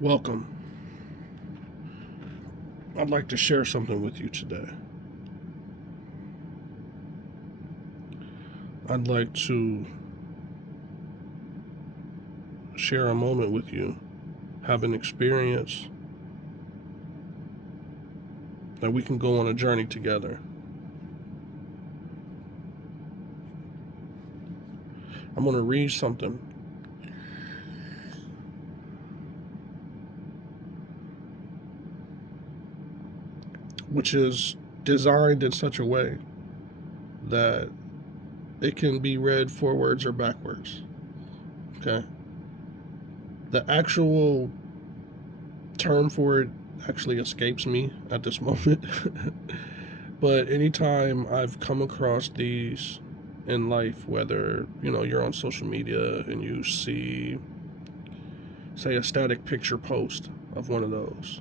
Welcome. I'd like to share something with you today. I'd like to share a moment with you, have an experience that we can go on a journey together. I'm going to read something which is designed in such a way that it can be read forwards or backwards. Okay? The actual term for it actually escapes me at this moment. But anytime I've come across these in life, whether you're on social media and you see, say, a static picture post of one of those.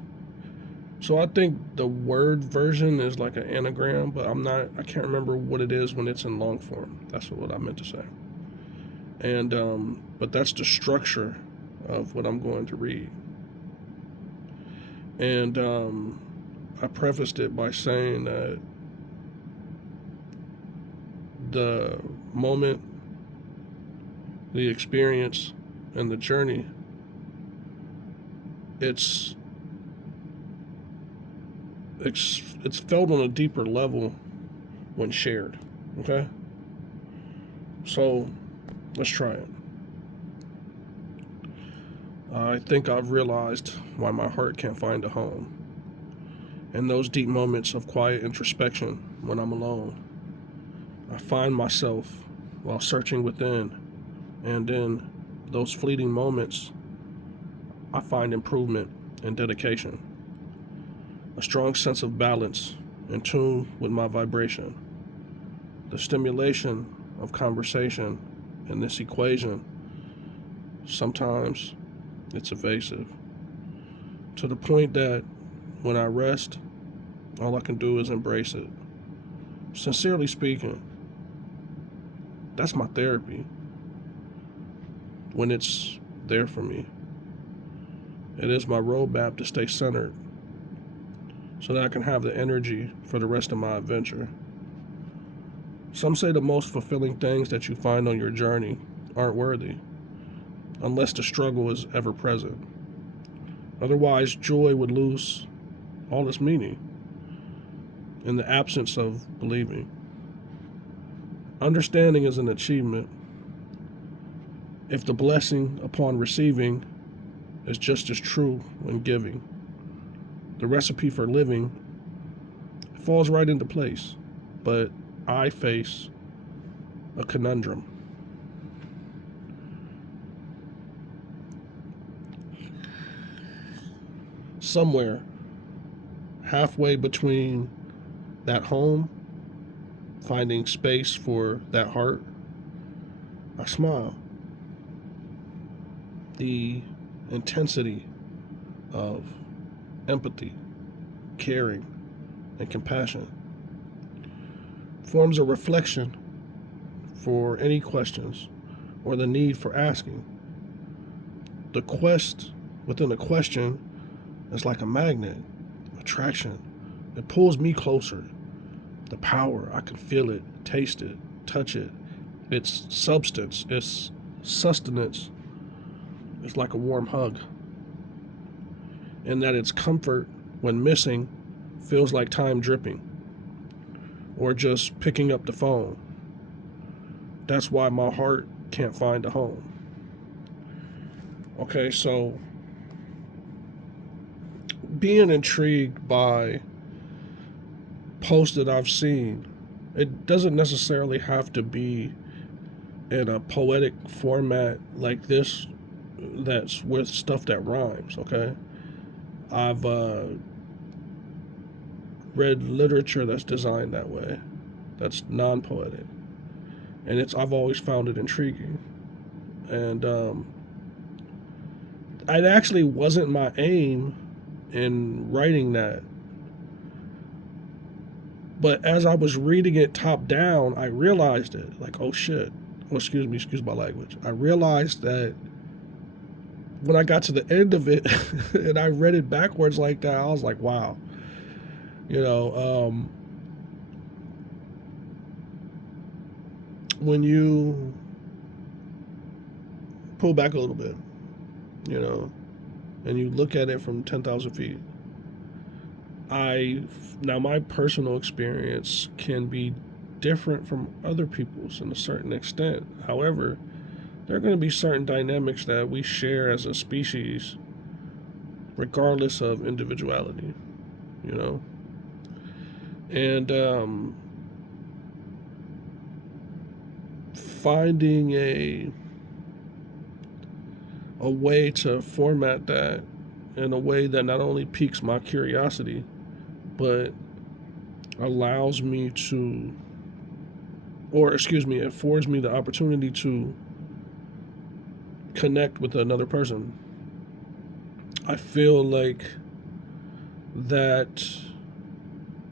So I think the word version is like an anagram, but I can't remember what it is when it's in long form. That's what I meant to say. And but that's the structure of what I'm going to read. And I prefaced it by saying that the moment, the experience, and the journey, it's felt on a deeper level when shared. Okay? So let's try it. I think I've realized why my heart can't find a home. In those deep moments of quiet introspection when I'm alone, I find myself while searching within, and in those fleeting moments, I find improvement and dedication, a strong sense of balance in tune with my vibration. The stimulation of conversation in this equation, sometimes it's evasive, to the point that when I rest, all I can do is embrace it. Sincerely speaking, that's my therapy when it's there for me. It is my roadmap to stay centered so that I can have the energy for the rest of my adventure. Some say the most fulfilling things that you find on your journey aren't worthy unless the struggle is ever present. Otherwise, joy would lose all its meaning in the absence of believing. Understanding is an achievement if the blessing upon receiving is just as true when giving. The recipe for living falls right into place, but I face a conundrum. Somewhere halfway between that home, finding space for that heart, I smile. The intensity of empathy, caring, and compassion forms a reflection for any questions or the need for asking. The quest within a question is like a magnet, attraction. It pulls me closer. The power, I can feel it, taste it, touch it. Its substance, its sustenance is like a warm hug. And that its comfort, when missing, feels like time dripping or just picking up the phone. That's why my heart can't find a home. Okay, so being intrigued by posts that I've seen, it doesn't necessarily have to be in a poetic format like this that's with stuff that rhymes, okay? I've read literature that's designed that way, that's non-poetic, and I've always found it intriguing. And it actually wasn't my aim in writing that, but as I was reading it top down, I realized it. Like, oh shit. Oh, excuse my language. I realized that when I got to the end of it and I read it backwards like that, I was like, wow. You know, when you pull back a little bit, you know, and you look at it from 10,000 feet, now my personal experience can be different from other people's in a certain extent. However, there are going to be certain dynamics that we share as a species, regardless of individuality, you know? And finding a way to format that in a way that not only piques my curiosity, but allows me to, or excuse me, it affords me the opportunity to connect with another person. I feel like that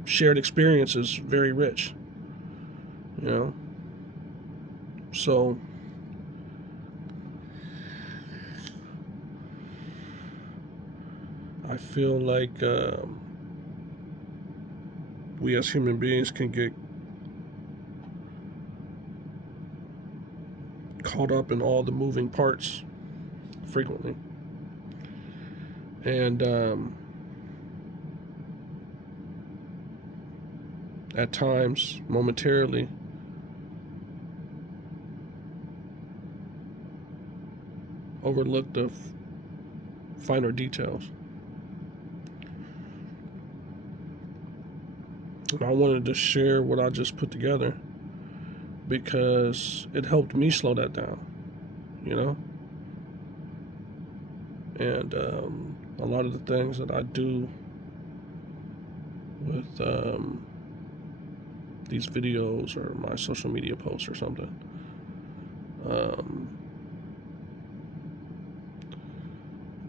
shared experience is very rich, you know? So I feel like we as human beings can get caught up in all the moving parts frequently. And at times, momentarily, overlook the finer details. And I wanted to share what I just put together because it helped me slow that down, you know? And a lot of the things that I do with these videos or my social media posts or something,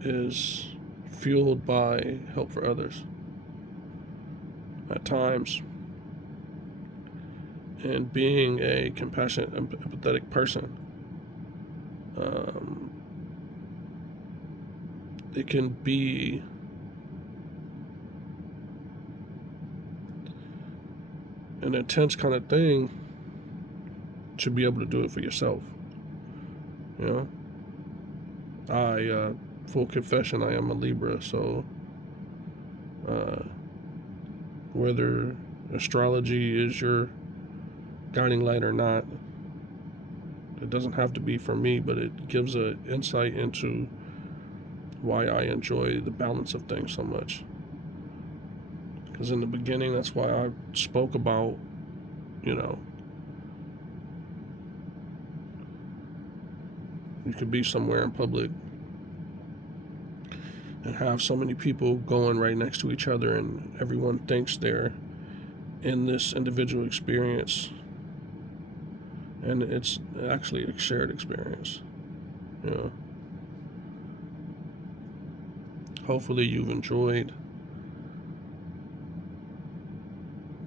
is fueled by help for others at times. And being a compassionate and empathetic person, it can be an intense kind of thing to be able to do it for yourself. You know, full confession, I am a Libra, so whether astrology is your guiding light or not, it doesn't have to be for me, but it gives an insight into why I enjoy the balance of things so much. Because in the beginning, that's why I spoke about, you know, you could be somewhere in public and have so many people going right next to each other, and everyone thinks they're in this individual experience, and it's actually a shared experience. You know, hopefully you've enjoyed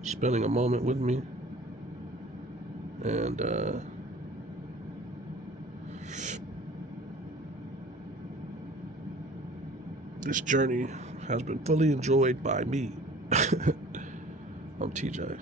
spending a moment with me, and this journey has been fully enjoyed by me. I'm TJ.